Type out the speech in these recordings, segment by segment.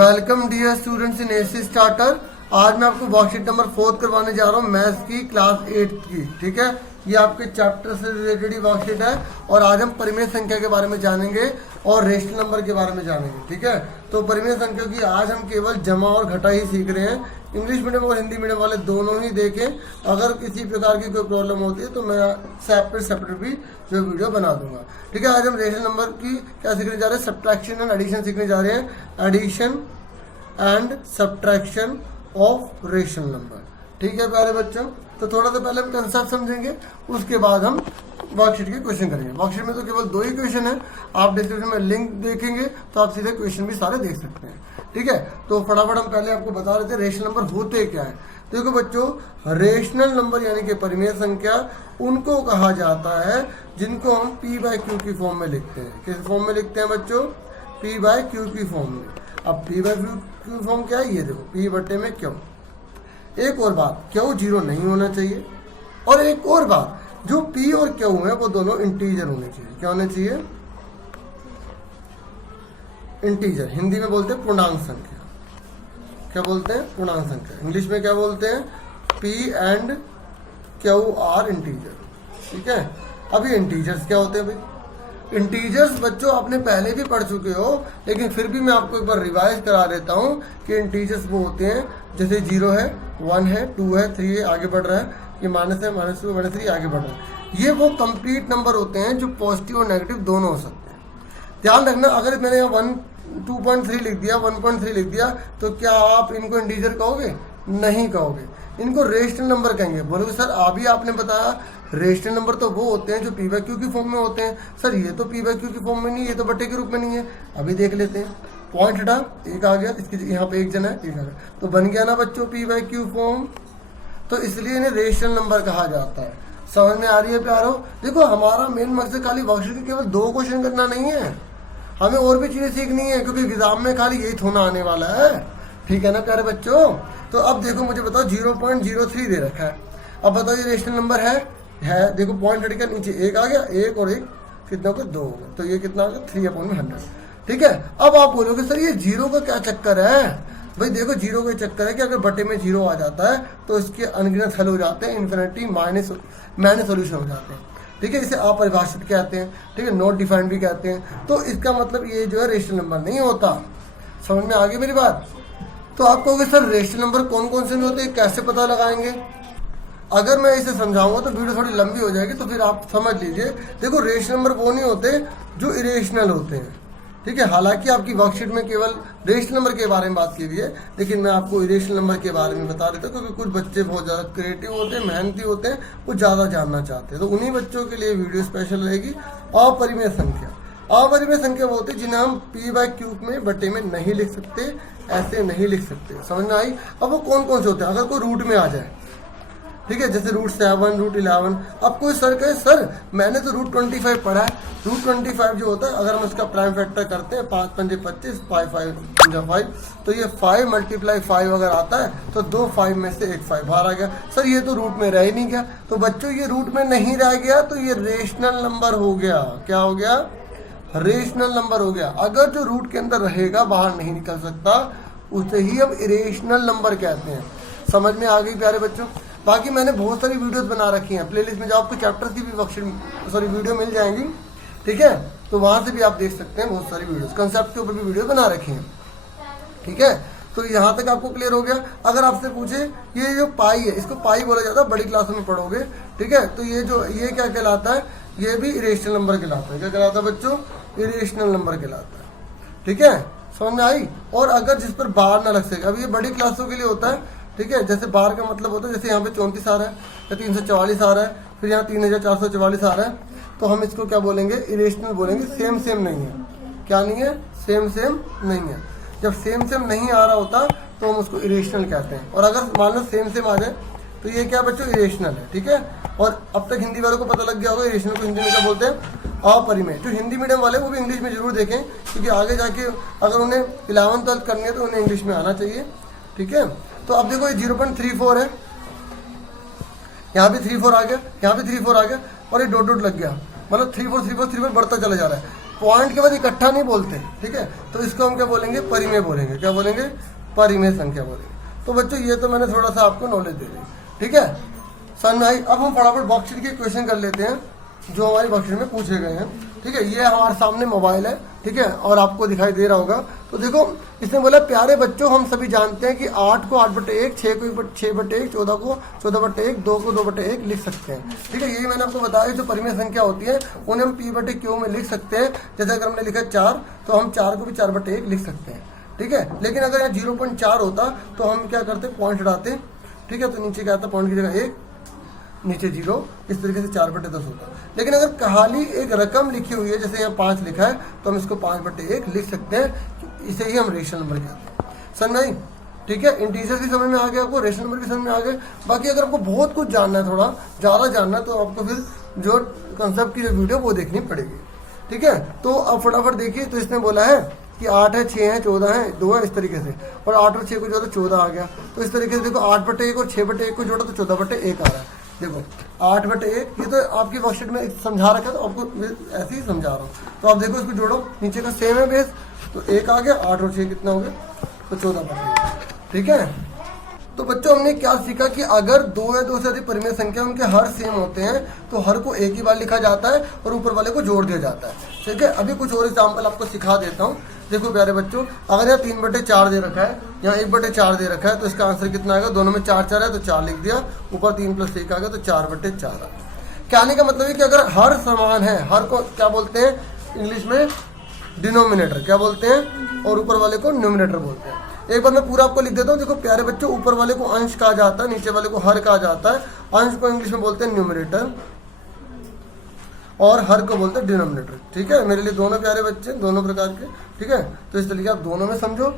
Welcome dear students in AC starter. आज मैं आपको वर्कशीट नंबर 4 करवाने जा रहा हूँ मैथ्स की क्लास 8 की। ठीक है, ये आपके चैप्टर से रिलेटेड ही वर्कशीट है और आज हम परिमेय संख्या के बारे में जानेंगे और रेशनल नंबर के बारे में जानेंगे। ठीक है, तो परिमेय संख्या की आज हम केवल जमा और घटा ही सीख रहे हैं। इंग्लिश मीडियम और हिंदी मीडियम वाले दोनों ही देखें। अगर किसी प्रकार की कोई प्रॉब्लम होती है तो मैं सेपरेट भी जो वीडियो बना दूंगा। ठीक है, आज हम रेशनल नंबर की क्या सीखने जा रहे हैं, सब्ट्रैक्शन एंड एडिशन सीखने जा रहे हैं। Addition and subtraction of rational number. ठीक है प्यारे बच्चों, तो थोड़ा सा पहले हम कंसेप्ट समझेंगे, उसके बाद हम वर्कशीट के क्वेश्चन करेंगे। वर्कशीट में तो केवल 2 ही क्वेश्चन है, आप डिस्क्रिप्शन में लिंक देखेंगे तो आप सीधे क्वेश्चन भी सारे देख सकते हैं। ठीक है, तो फटाफट हम पहले आपको बता रहे थे रेशनल नंबर होते क्या है। देखो बच्चों, रेशनल नंबर यानी कि परिमेय संख्या उनको कहा जाता है जिनको हम P/Q की फॉर्म में लिखते हैं। किस फॉर्म में लिखते हैं बच्चों? P/Q की फॉर्म में। अब P/Q फॉर्म क्या है, ये देखो P/Q। एक और बात, Q 0 नहीं होना चाहिए। और एक और बात, जो P और Q है वो दोनों इंटीजर होने चाहिए। क्या होने चाहिए? इंटीजर। हिंदी में बोलते हैं पूर्णांक संख्या। क्या बोलते हैं? पूर्णांक संख्या। इंग्लिश में क्या बोलते हैं? P and Q are integer. ठीक है, अभी इंटीजर्स क्या होते हैं भाई? इंटीजर्स बच्चों आपने पहले भी पढ़ चुके हो, लेकिन फिर भी मैं आपको एक बार रिवाइज करा देता हूँ कि इंटीजर्स वो होते हैं जैसे 0 है, 1 है, 2 है, 3 है, आगे बढ़ रहा है, ये माइनस है, -2, -3 आगे बढ़ रहा है। ये वो कंप्लीट नंबर होते हैं जो पॉजिटिव और नेगेटिव दोनों हो सकते हैं। ध्यान रखना, अगर मैंने यहाँ 2.3 लिख दिया, 1.3 लिख दिया, तो क्या आप इनको इंटीजर कहोगे? नहीं कहोगे, इनको रेशनल नंबर कहेंगे। बोलोगे सर अभी आपने बताया रेशनल नंबर तो वो होते हैं जो P/Q की फॉर्म में होते हैं। सर ये तो P/Q की फॉर्म में नहीं, ये तो बट्टे के रूप में नहीं है। अभी देख लेते हैं, पॉइंट हटा, एक आ गया, इसकी यहाँ पे एक जना है, एक आ गया, तो बन गया ना बच्चों P/Q फॉर्म। तो इसलिए इन्हें रेशनल नंबर कहा जाता है। समझ में आ रही है प्यारो? देखो हमारा मेन मकसद खाली वर्कशीट के केवल 2 क्वेश्चन करना नहीं है, हमें और भी चीजें सीखनी है, क्योंकि एग्जाम में खाली यही थोड़ा आने वाला है। ठीक है ना प्यारे बच्चों? तो अब देखो मुझे बताओ 0.03 दे रखा है। अब बताओ ये रेशनल नंबर है? देखो पॉइंट हट के नीचे एक आ गया, एक और एक कितना को 2 हो गया, तो ये कितना आ गया 3/100। ठीक है, अब आप बोलोगे सर ये 0 का क्या चक्कर है? भाई देखो 0 का चक्कर है कि अगर बटे में 0 आ जाता है तो इसके अनगिनत हल हो जाते हैं, इन्फिनिटी माइनस सोल्यूशन हो जाते हैं। ठीक है, इसे अपरिभाषित कहते हैं। ठीक है, नॉट डिफाइंड भी कहते हैं। तो इसका मतलब ये जो है रेशनल नंबर नहीं होता। समझ में आ गई मेरी बात? तो आप कहोगे सर रेशनल नंबर कौन कौन से होते हैं, कैसे पता लगाएंगे? अगर मैं इसे समझाऊंगा तो वीडियो थोड़ी लंबी हो जाएगी, तो फिर आप समझ लीजिए। देखो रेशनल नंबर वो नहीं होते जो इरेशनल होते हैं। ठीक है, हालांकि आपकी वर्कशीट में केवल रेशनल नंबर के बारे में बात की हुई है, लेकिन मैं आपको इरेशनल नंबर के बारे में बता देता हूँ, क्योंकि कुछ बच्चे बहुत ज़्यादा क्रिएटिव होते हैं, मेहनती होते हैं, वो ज़्यादा जानना चाहते हैं। तो उन्हीं बच्चों के लिए वीडियो स्पेशल रहेगी। अपरिमेय संख्या। अपरिमेय संख्या वो होती है जिन्हें हम P/Q में बटे में नहीं लिख सकते, ऐसे नहीं लिख सकते। समझ में आई? अब वो कौन कौन से होते हैं? अगर कोई रूट में आ जाए, ठीक है, जैसे √7, √11। अब कोई सर कहे सर मैंने तो √25 पढ़ा है। √25 जो होता है, अगर हम इसका प्राइम फैक्टर करते हैं 5 × 5 = 25, 5 × 5, तो ये 5 × 5 अगर आता है तो 2 5 में से एक 5 बाहर आ गया। सर ये तो रूट में रह ही नहीं गया। तो बच्चों ये रूट में नहीं रह गया तो ये रेशनल नंबर हो गया। क्या हो गया? रेशनल नंबर हो गया। अगर जो रूट के अंदर रहेगा, बाहर नहीं निकल सकता, उसे ही हम इरेशनल नंबर कहते हैं। समझ में आ गई प्यारे बच्चों? बाकी मैंने बहुत सारी वीडियोस बना रखी हैं, प्लेलिस्ट में जाओ, आपको चैप्टर्स की भी वीडियो मिल जाएंगी। ठीक है, तो वहां से भी आप देख सकते हैं, बहुत सारी वीडियोस कंसेप्ट के ऊपर भी वीडियो बना रखी हैं। ठीक है, तो यहाँ तक आपको क्लियर हो गया। अगर आपसे पूछे ये जो पाई है, इसको पाई बोला जाता है, बड़ी क्लासों में पढ़ोगे। ठीक है, तो ये क्या कहलाता है? ये भी इरेशनल नंबर कहलाता है। क्या कहलाता है बच्चों? इरेशनल नंबर कहलाता है। ठीक है, समझ में आई? और अगर जिस पर बार ना लग सके, अब ये बड़ी क्लासों के लिए होता है। ठीक है, जैसे बार का मतलब होता है, जैसे यहाँ पे 34 आ रहा है या 344 आ रहा है, फिर यहाँ 3444 आ रहा है, तो हम इसको क्या बोलेंगे? इरेशनल बोलेंगे। सेम नहीं है। क्या नहीं है? सेम नहीं है। जब सेम नहीं आ रहा होता तो हम उसको इरेशनल कहते हैं। और अगर मान लो सेम आ जाए तो ये क्या बच्चों? इरेशनल है। ठीक है, और अब तक हिंदी वालों को पता लग गया होगा इरेशनल को हिंदी में क्या बोलते हैं? अपरिमेय। जो हिंदी मीडियम वाले वो भी इंग्लिश में जरूर देखें, क्योंकि आगे जाके अगर उन्हें 11th 12th करनी है तो उन्हें इंग्लिश में आना चाहिए। ठीक है, तो अब देखो ये 0.34 है, यहाँ भी 34 आ गया, यहाँ भी 34 आ गया, और ये डॉट लग गया, मतलब 34 बढ़ता चला जा रहा है। पॉइंट के बाद इकट्ठा नहीं बोलते, ठीक है। तो इसको हम क्या बोलेंगे, परिमेय बोलेंगे। क्या बोलेंगे, परिमेय संख्या बोलेंगे। तो बच्चों ये तो मैंने थोड़ा सा आपको नॉलेज दे दी, ठीक है। समझ में आई। अब हम फटाफट वर्कशीट के क्वेश्चन कर लेते हैं जो हमारी वर्कशीट में पूछे गए हैं, ठीक है। ये हमारे सामने मोबाइल है, ठीक है, और आपको दिखाई दे रहा होगा। तो देखो इसने बोला प्यारे बच्चों हम सभी जानते हैं कि 8 को 8/1, 6 को 6/1, 14 को 14/1, 2 को 2/1 लिख सकते हैं, ठीक है। यही मैंने आपको बताया जो परिमेय संख्या होती है उन्हें हम P/Q में लिख सकते हैं। जैसे अगर हमने लिखा 4 तो हम 4 को भी 4/1 लिख सकते हैं, ठीक है। लेकिन अगर यहाँ 0.4 होता तो हम क्या करते, पॉइंट हटाते, ठीक है। तो नीचे क्या आता, पॉइंट की जगह 1, नीचे 0, इस तरीके से 4/10 होता। लेकिन अगर खाली एक रकम लिखी हुई है, जैसे यहाँ 5 लिखा है, तो हम इसको 5/1 लिख सकते हैं। इसे ही हम रेशनल नंबर कहते हैं। समझ में आई, ठीक है। इंटीजर्स भी समझ में आ गया आपको, रेशनल नंबर भी समझ में आ गए। बाकी अगर आपको बहुत कुछ जानना है, थोड़ा ज़्यादा जानना है, तो आपको फिर जो कंसेप्ट की जो वीडियो वो देखनी पड़ेगी, ठीक है। तो अब फटाफट देखिए। तो इसने बोला है कि 8 है, 6 है, 14 है, 2 है, इस तरीके से। और 8 और 6 को जोड़ा तो 14 आ गया। तो इस तरीके से देखो 8/1 और 6/1 को जोड़ा तो 14/1 आ रहा है। देखो 8/1, ये तो आपकी वर्कशीट में समझा रखा है, तो आपको ऐसे ही समझा रहा हूँ। तो आप देखो इसको जोड़ो, नीचे का सेम है बेस, तो 1 आ गया। 8 और 6 कितना हो गया, तो 14/1, ठीक है। तो बच्चों हमने क्या सीखा कि अगर 2 या 2 से अधिक परिमेय संख्या उनके हर सेम होते हैं तो हर को एक ही बार लिखा जाता है और ऊपर वाले को जोड़ दिया जाता है, ठीक है। अभी कुछ और एग्जाम्पल आपको सिखा देता हूँ। देखो प्यारे बच्चों, अगर यहाँ 3/4 दे रखा है, यहाँ 1/4 दे रखा है, तो इसका आंसर कितना आएगा, दोनों में 4 है तो 4 लिख दिया, ऊपर 3 + 1 आ गया, तो 4/4 आ गया। कहने का मतलब है कि अगर हर समान है, हर को क्या बोलते हैं इंग्लिश में, डिनोमिनेटर क्या बोलते हैं, और ऊपर वाले को न्यूमिनेटर बोलते हैं। एक बार मैं पूरा आपको लिख देता हूँ। देखो प्यारे बच्चों, ऊपर वाले को अंश कहा जाता है, नीचे वाले को हर कहा जाता है। अंश को इंग्लिश में बोलते हैं न्यूमिनेटर और हर को बोलते हैं डिनोमिनेटर, ठीक है। मेरे लिए दोनों प्यारे बच्चे, दोनों प्रकार के, ठीक है। तो इस तरीके आप दोनों में समझो,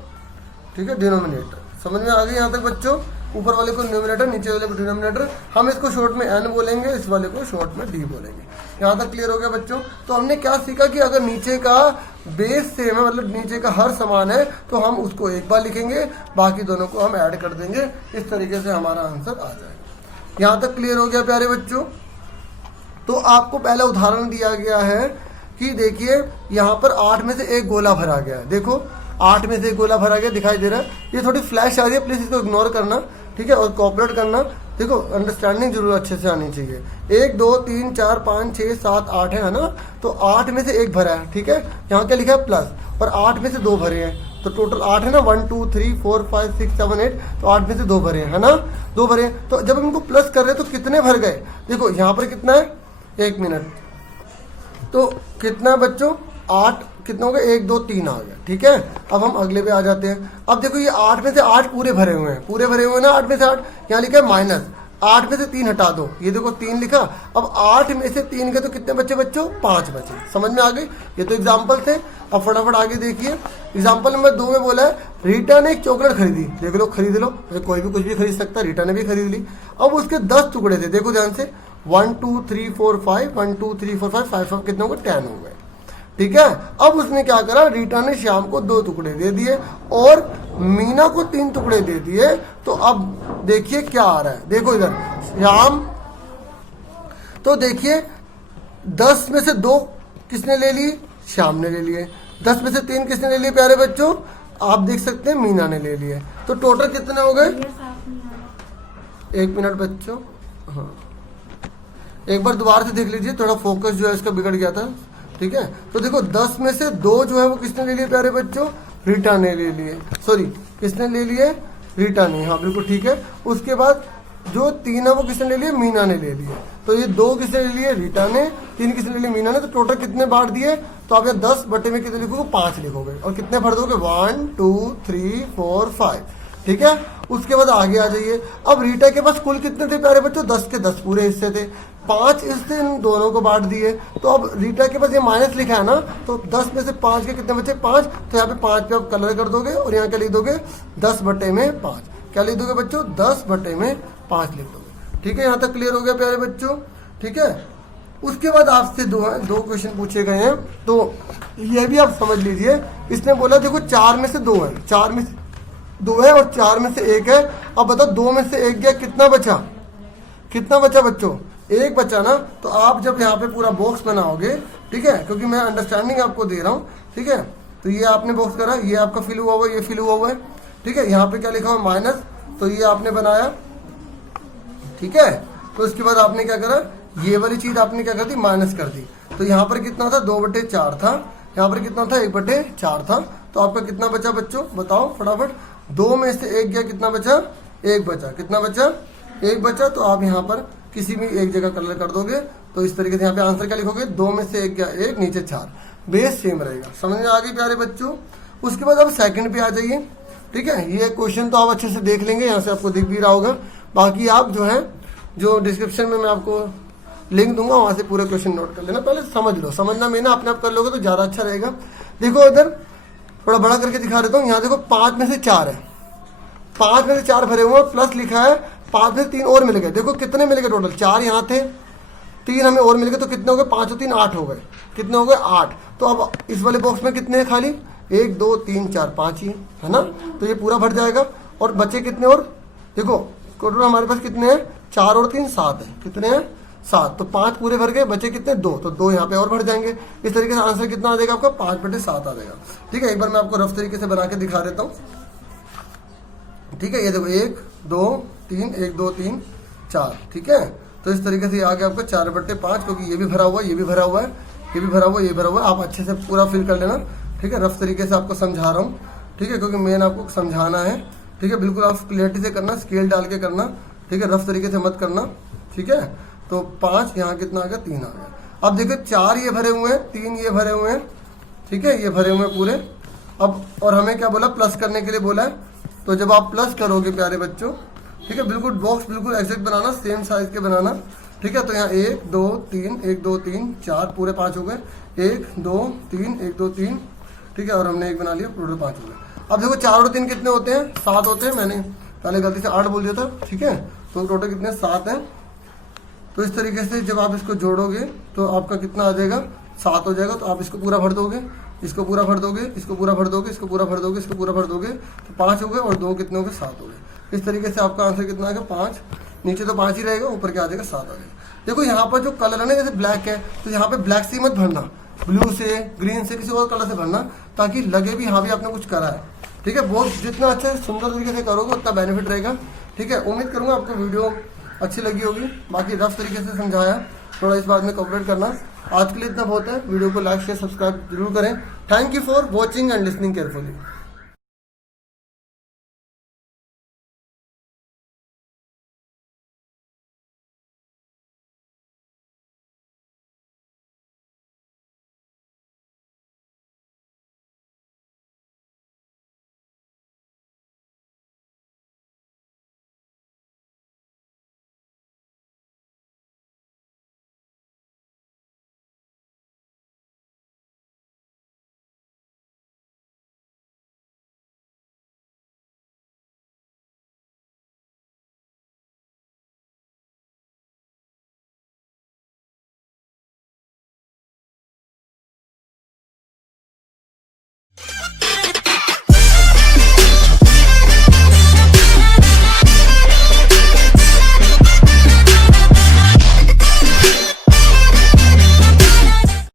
ठीक है। डिनोमिनेटर समझ में आ गई यहाँ तक बच्चों। ऊपर वाले को न्यूमिनेटर, नीचे वाले को डिनोमिनेटर। हम इसको शॉर्ट में n बोलेंगे, इस वाले को शॉर्ट में d बोलेंगे। यहाँ तक क्लियर हो गया बच्चों। तो हमने क्या सीखा कि अगर नीचे का बेस सेम है, मतलब नीचे का हर समान है, तो हम उसको एक बार लिखेंगे, बाकी दोनों को हम ऐड कर देंगे। इस तरीके से हमारा आंसर आ जाएगा। यहाँ तक क्लियर हो गया प्यारे बच्चों। तो आपको पहला उदाहरण दिया गया है कि देखिए यहाँ पर 8 में से एक गोला भरा गया है। देखो 8 में से एक गोला भरा गया, दिखाई दे रहा है। ये थोड़ी फ्लैश आ रही है, प्लीज़ इसको इग्नोर करना, ठीक है, और कोऑपरेट करना। देखो अंडरस्टैंडिंग जरूर अच्छे से आनी चाहिए। 1 2 3 4 5 6 7 8 है ना। तो 8 में से एक भरा है, ठीक है। यहाँ क्या लिखा है प्लस, और 8 में से 2 भरे हैं, तो टोटल 8 है ना। 1 2 3 4 5 6 7 8, तो 8 में से 2 भरे हैं, है ना। 2 भरे हैं। तो जब हम इनको प्लस कर रहे हैं तो कितने भर गए, देखो यहाँ पर कितना है, 1 मिनट, तो कितना बच्चों 8, कितना हो गया, 1 2 3 आ गया, ठीक है। अब हम अगले पे आ जाते हैं। अब देखो ये 8 में से 8 पूरे भरे हुए हैं, पूरे भरे हुए हैं ना। 8 में से 8, यहाँ लिखा है माइनस, 8 में से 3 हटा दो, ये देखो 3 लिखा। अब 8 में से 3 गए तो कितने बच्चे बच्चों, 5 बचे। समझ में आ गई। ये तो एग्जाम्पल थे। अब फटाफट आगे देखिए। एग्जाम्पल नंबर 2 में बोला है रीटा ने एक चॉकलेट खरीदी। देख लो, खरीद लो, कोई भी कुछ भी खरीद सकता है, रीटा ने भी खरीद ली। अब उसके 10 टुकड़े थे, देखो ध्यान से, 1 2 3 4 5, 1 2 3 4 5, 5 कितने हो गए, 10 हो गए, ठीक है। अब उसने क्या करा, रीटा ने श्याम को 2 टुकड़े दे दिए और मीना को 3 टुकड़े दे दिए। तो अब देखिए क्या आ रहा है, देखो इधर श्याम, तो देखिए 10 में से 2 किसने ले लिए, श्याम ने ले लिए। 10 में से 3 किसने ले लिए प्यारे बच्चों, आप देख सकते हैं मीना ने ले लिए। तो टोटल कितने हो गए, 1 मिनट बच्चों, हाँ एक बार दोबारा से देख लीजिए, थोड़ा फोकस जो है इसका बिगड़ गया था, ठीक है। तो देखो 10 में से 2 जो है वो किसने ले लिए प्यारे बच्चों, रीटा ने ले लिए, सॉरी किसने ले लिए, रीटा ने, हाँ बिल्कुल ठीक है। उसके बाद जो 3 है वो किसने ले लिए, मीना ने ले लिए। तो ये 2 किसने ले लिए, रीटा ने, 3 किसने ले लिए, मीना ने। तो टोटल कितने बांट दिए, तो आप यहाँ 10 बटे में कितने लिखोगे, 5 लिखोगे, और कितने भर दोगे, 1 2 3 4 5, ठीक है। उसके बाद आगे आ जाइए। अब रीटा के पास कुल कितने थे प्यारे बच्चों, 10 के 10 पूरे हिस्से थे, 5 इससे इन दोनों को बांट दिए। तो अब रीटा के पास ये माइनस लिखा है ना, तो 10 में से 5 के कितने बचे, 5। तो यहाँ पे 5 पे आप कलर कर दोगे और यहाँ क्या लिख दोगे, 10 बटे में 5, क्या लिख दोगे बच्चों, 10 बटे में 5 लिख दोगे, ठीक है। यहाँ तक क्लियर हो गया प्यारे बच्चों, ठीक है। उसके बाद आपसे 2 क्वेश्चन पूछे गए हैं, तो ये भी आप समझ लीजिए। इसने बोला देखो 4 में से 2 है, 4 में से 2 है और 4 में से 1 है। अब बताओ 2 में से 1 गया, कितना बचा, कितना बचा बच्चों, एक बचा ना, तो आप जब यहाँ पे पूरा बॉक्स बनाओगे, ठीक है, क्योंकि मैं अंडरस्टैंडिंग आपको दे रहा हूँ, ठीक है, तो ये आपने बॉक्स करा, ये आपका फिल हुआ हुआ है, ये फिल हुआ हुआ है, ठीक है, यहाँ पे क्या लिखा हुआ माइनस, तो ये आपने बनाया, ठीक है, तो उसके बाद आपने क्या करा, ये वाली चीज आपने क्या कर दी, माइनस कर दी। तो यहाँ पर कितना था, 2/4 था, यहाँ पर कितना था, 1/4 था। तो आपका कितना बचा बच्चों, बताओ फटाफट। 2 में से 1 गया, कितना बचा, 1 बचा, कितना बचा, 1 बचा। तो आप यहाँ पर किसी भी एक जगह कलर कर दोगे, तो इस तरीके से यहाँ पे आंसर क्या लिखोगे, 2 में से 1 गया 1, नीचे 4, बेस सेम रहेगा। समझ में आ गई प्यारे बच्चों। उसके बाद अब सेकंड पे आ जाइए, ठीक है, ये क्वेश्चन तो आप अच्छे से देख लेंगे, यहाँ से आपको दिख भी रहा होगा। बाकी आप जो है, जो डिस्क्रिप्शन में मैं आपको लिंक दूंगा, वहां से पूरे क्वेश्चन नोट कर लेना, पहले समझ लो, समझना में ना अपने आप कर लोगे तो ज़्यादा अच्छा रहेगा। देखो इधर थोड़ा बड़ा करके दिखा देता हूँ, यहाँ देखो 5 में से 4 है, 5 में से 4 भरे हुए, प्लस लिखा है 5 में से 3 और मिल गए। देखो कितने मिल गए टोटल, 4 यहाँ थे, 3 हमें और मिल गए, तो कितने हो गए, 5 और 3 8 हो गए, कितने हो गए 8। तो अब इस वाले बॉक्स में कितने हैं खाली, 1 2 3 4 5 ही है ना, तो ये पूरा भर जाएगा। और बचे कितने, और देखो टोटल हमारे पास कितने हैं, 4 और 3 7 है, कितने हैं 7। तो 5 पूरे भर गए, बचे कितने 2, तो 2 यहाँ पे और भर जाएंगे। इस तरीके से आंसर कितना आ जाएगा आपका, 5/7 आ जाएगा। ठीक है, एक बार मैं आपको रफ तरीके से बना के दिखा देता हूँ। ठीक है, ये देखो 1 2 3 1 2 3 4, ठीक है, तो इस तरीके से ये आ गया आपका 4/5, क्योंकि ये भी भरा हुआ है, ये भी भरा हुआ है, ये भी भरा हुआ है, ये भरा हुआ है। आप अच्छे से पूरा फिल कर लेना, ठीक है, रफ तरीके से आपको समझा रहा हूँ, ठीक है, क्योंकि मेन आपको समझाना है, ठीक है, बिल्कुल आप क्लियरिटी से करना, स्केल डाल के करना, ठीक है, रफ तरीके से मत करना, ठीक है। तो 5 यहाँ कितना आ गया, 3 आ गया। अब देखो 4 ये भरे हुए हैं, 3 ये भरे हुए हैं, ठीक है, ये भरे हुए हैं पूरे। अब और हमें क्या बोला, प्लस करने के लिए बोला है। तो जब आप प्लस करोगे प्यारे बच्चों, ठीक है, बिल्कुल बॉक्स बिल्कुल एग्जैक्ट बनाना, सेम साइज के बनाना, ठीक है। तो यहाँ 1 2 3 1 2 3 4 पूरे 5 हो गए, 1 2 3 1 2 3, ठीक है, और हमने 1 बना लिया, टोटल 5 हो गए। अब देखो 4 और 3 कितने होते हैं, 7 होते हैं, मैंने पहले गलती से 8 बोल दिया था, ठीक है, तो टोटल कितने 7 हैं। तो इस तरीके से जब आप इसको जोड़ोगे तो आपका कितना आ जाएगा, 7 हो जाएगा। तो आप इसको पूरा भर दोगे, इसको पूरा भर दोगे, इसको पूरा भर दोगे, इसको पूरा भर दोगे, इसको पूरा भर दोगे, तो 5 हो गए, और 2 कितने हो गए, 7 हो गए। इस तरीके से आपका आंसर कितना आएगा, 5, नीचे तो 5 ही रहेगा, ऊपर क्या आ जाएगा, 7 आ जाएगा। देखो यहाँ पर जो कलर है ना, जैसे ब्लैक है, तो यहाँ पे ब्लैक से मत भरना, ब्लू से, ग्रीन से, किसी और कलर से भरना, ताकि लगे भी हाँ भी आपने कुछ करा है, ठीक है। बहुत जितना अच्छा सुंदर तरीके से करोगे उतना बेनिफिट रहेगा, ठीक है। उम्मीद करूँगा आपको वीडियो अच्छी लगी होगी। बाकी रफ तरीके से समझाया, थोड़ा इस बात में कॉपरेट करना। आज के लिए इतना बहुत है, वीडियो को लाइक शेयर सब्सक्राइब जरूर करें। Thank you for watching and listening carefully.